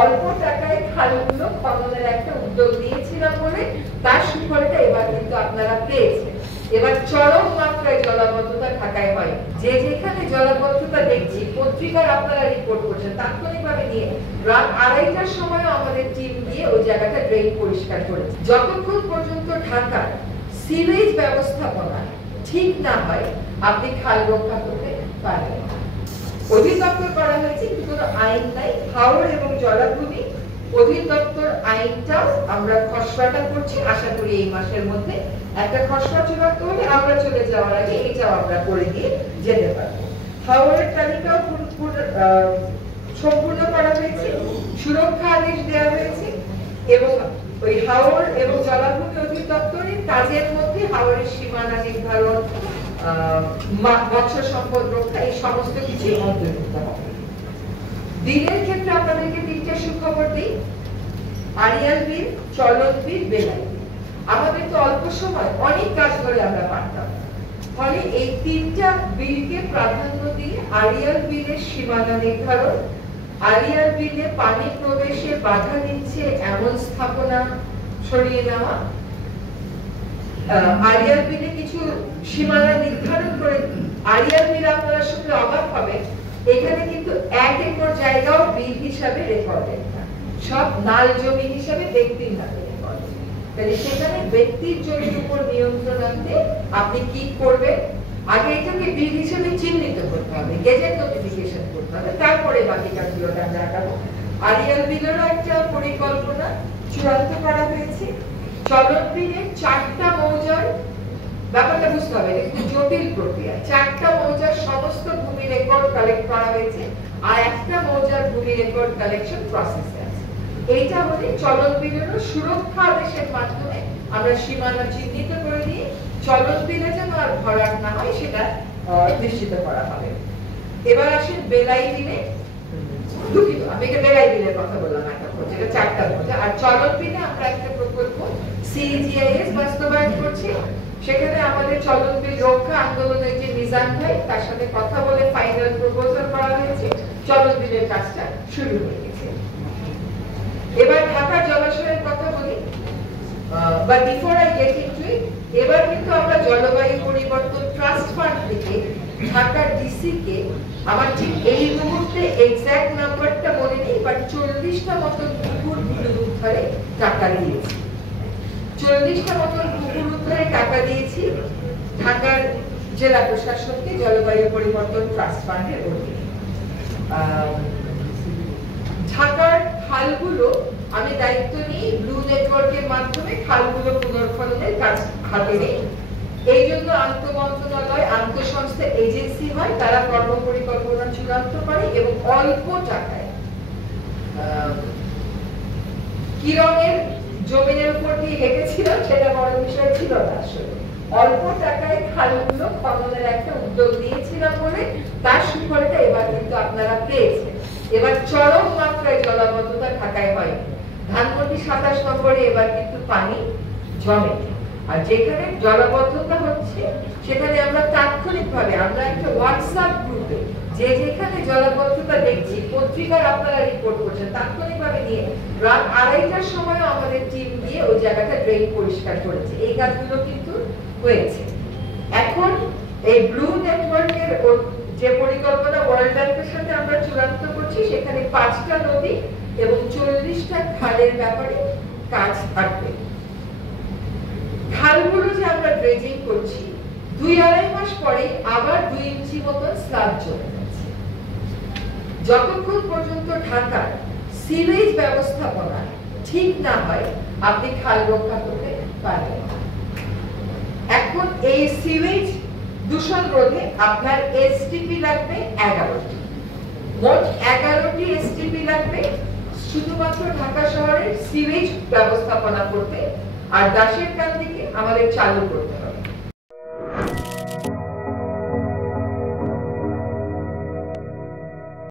অল্প টাকায় খালগুলো খননের একটা উদ্যোগ নিয়েছিলাম বলে তার সুফলটা এবার কিন্তু আপনারা পেয়েছেন। এবার চরম মাত্রায় জলাবদ্ধতা ঢাকায় হয়। যে যেখানে জলাবদ্ধতা দেখছি পত্রিকার আপনারা রিপোর্ট করছেন, তাৎক্ষণিকভাবে নিয়ে রাত 2:30টার সময় আমাদের টিম গিয়ে ওই জায়গাটা ড্রেন পরিষ্কার করেছে। যতক্ষণ পর্যন্ত ঢাকার সিওয়েজ ব্যবস্থাপনা ঠিক না হয় আপনি খাল রক্ষা করতে পারবেন না। অধিদপ্তর করা হয়েছে কিন্তু কোনো আইন নাই। হাওর এবং জলাভূমি অধিদপ্তর আইনটাও আমরা খসড়াটা করছি, আশা করি এই মাসের মধ্যে একটা খসড়া চূড়ান্ত হলে আমরা চলে যাওয়ার আগে এটাও আমরা করে দিয়ে যেতে পারবো। হাওরের তালিকাও সম্পূর্ণ করা হয়েছে, সুরক্ষা আদেশ দেওয়া হয়েছে এবং ওই হাওর এবং জলাভূমি অধিদপ্তরের কাজের মধ্যে হাওরের সীমানা নির্ধারণ, মৎস্য সম্পদ রক্ষা, এই সমস্ত কিছুই অন্তর্ভুক্ত হবে। বিলের ক্ষেত্রে আপনাদেরকে 3টা সুখবর দিই। আড়িয়াল বিল, চলন বিল, বেলাই বিল। আমাদের তো অল্প সময় অনেক কাজ করে আমরা পারতাম, ফলে এই 3টা বিলকে প্রাধান্য দিয়ে আড়িয়াল বিলের সীমানা নির্ধারণ, আড়িয়াল বিলে পানি প্রবেশে বাধা দিচ্ছে এমন স্থাপনা সরিয়ে নেওয়া, আড়িয়াল বিলে কিছু সীমানা নির্ধারণ করে। আড়িয়াল বিল আপনারা শুনলে অবাক হবে, এখানে কিন্তু 1 একর জায়গাও বিল হিসাবে রেকর্ডেড না, সব নাল জমি হিসাবে ব্যক্তির হাতে রেকর্ডেড। তাহলে সেখানে ব্যক্তির জমির উপর নিয়ন্ত্রণ আনতে আপনি কি করবেন? আগে এটাকে বিল হিসেবে চিহ্নিত করতে হবে, গেজেট নোটিফিকেশন করতে হবে, তারপরে বাকি কাজগুলোটা আমরা আগাবো। আড়িয়াল বিলেরও একটা পরিকল্পনা চূড়ান্ত করা হয়েছে। চলন বিলে 4টা মৌজার ব্যাপারটা বুঝতে হবে, এটা জটিল প্রক্রিয়া। 4টা মৌজার সমস্ত ভূমি রেকর্ড কালেক্ট করা হয়েছে আর একটা মৌজার ভূমি রেকর্ড কালেকশন প্রসেসে আছে। এইটা হলে চলন বিলেরও সুরক্ষা আদেশের মাধ্যমে আমরা সীমানা চিহ্নিত করে দিয়ে চলন বিলে যেন আর ভরাট না হয় সেটা নিশ্চিত করা হবে। এবার আসেন বেলাই বিলে। দুঃখিত, আমি এটা বেলাই বিলের কথা বললাম, যেটা 4টা মৌজা। আর চলন বিলে আমরা একটা প্রকল্প সিজিআইএস বাস্তবায়ন করছি। সেখানে আমাদের চলন বিল রক্ষা আন্দোলনের যে মিজান ভাই, তার সাথে কথা বলে ফাইনাল প্রপোজাল করা হয়েছে, চলন বিলের কাজটা শুরু হয়ে গেছে। এবার ঢাকা জলাশয়ের কথা বলি, but before I get into ইট, এবার কিন্তু আমরা জলবায়ু পরিবর্তন ট্রাস্ট ফান্ড থেকে ঢাকা ডিসি কে, আমার ঠিক এই মুহূর্তে এক্সাক্ট নাম্বারটা মনে নেই, বাট 40টা মতন পুকুর উদ্ধারে টাকা দিয়েছি। 40টা মতন পুকুর উদ্ধারে টাকা দিয়েছি ঢাকার জেলা প্রশাসনকে জলবায়ু পরিবর্তন ট্রাস্ট ফান্ডের অধীনে। ঢাকার খালগুলো আমি দায়িত্ব নিই, ব্লু নেটওয়ার্কের মাধ্যমে খালগুলো পুনর্খননের কাজ হাতে নেই। এই জন্য আন্তঃমন্ত্রণালয়, আন্তঃসংস্থা এজেন্সি হয়, তারা কর্মপরিকল্পনা চূড়ান্ত করে এবং অল্প টাকায় কিরণের জমিনের উপর দিয়ে হেঁটেছিলাম, সেটা বড় বিষয় ছিল না। আসলে অল্প টাকায় খালগুলো খননের একটা উদ্যোগ নিয়েছিলাম বলে তার সুফলটা এবার কিন্তু আপনারা পেয়েছেন। এবার চরম মাত্রায় জলাবদ্ধতা ঢাকায় হয়। ধানমন্ডি 27 নম্বরে এবার কিন্তু পানি জমে, আর যেখানে জলাবদ্ধতা হচ্ছে সেখানে আমরা তাৎক্ষণিকভাবে আমরা একটা হোয়াটসঅ্যাপ গ্রুপে যে যেখানে জলাবদ্ধতা দেখছি, পত্রিকার আপনারা রিপোর্ট করছেন, তাৎক্ষণিকভাবে নিয়ে রাত 2:30টার সময় আমাদের টিম গিয়ে ওই জায়গাটা ড্রেন পরিষ্কার করেছে। এই কাজগুলো কিন্তু হয়েছে। এখন এই ব্লু নেটওয়ার্কের যে পরিকল্পনা ওয়ার্ল্ড ব্যাংকের সাথে আমরা চূড়ান্ত করছি, সেখানে 5টা নদী এবং 40টা খালের ব্যাপারে কাজ থাকবে। খালগুলো যে আমরা ড্রেজিং করছি, 2-2.5 মাস পরে আবার 2 ইঞ্চি মতন স্ল্যাব জমে যাচ্ছে। যতক্ষণ পর্যন্ত ঢাকার সিওয়েজ ব্যবস্থাপনা ঠিক না হয় আপনি খাল রক্ষা করতে পারবেন না। এখন এই সিওয়েজ দূষণ রোধে আপনার এসটিপি লাগবে 11টি, মোট 11টি এসটিপি লাগবে শুধুমাত্র ঢাকা শহরের সিওয়েজ ব্যবস্থাপনা করতে, আর দাসের কান্দিকে আমাদের চালু করতে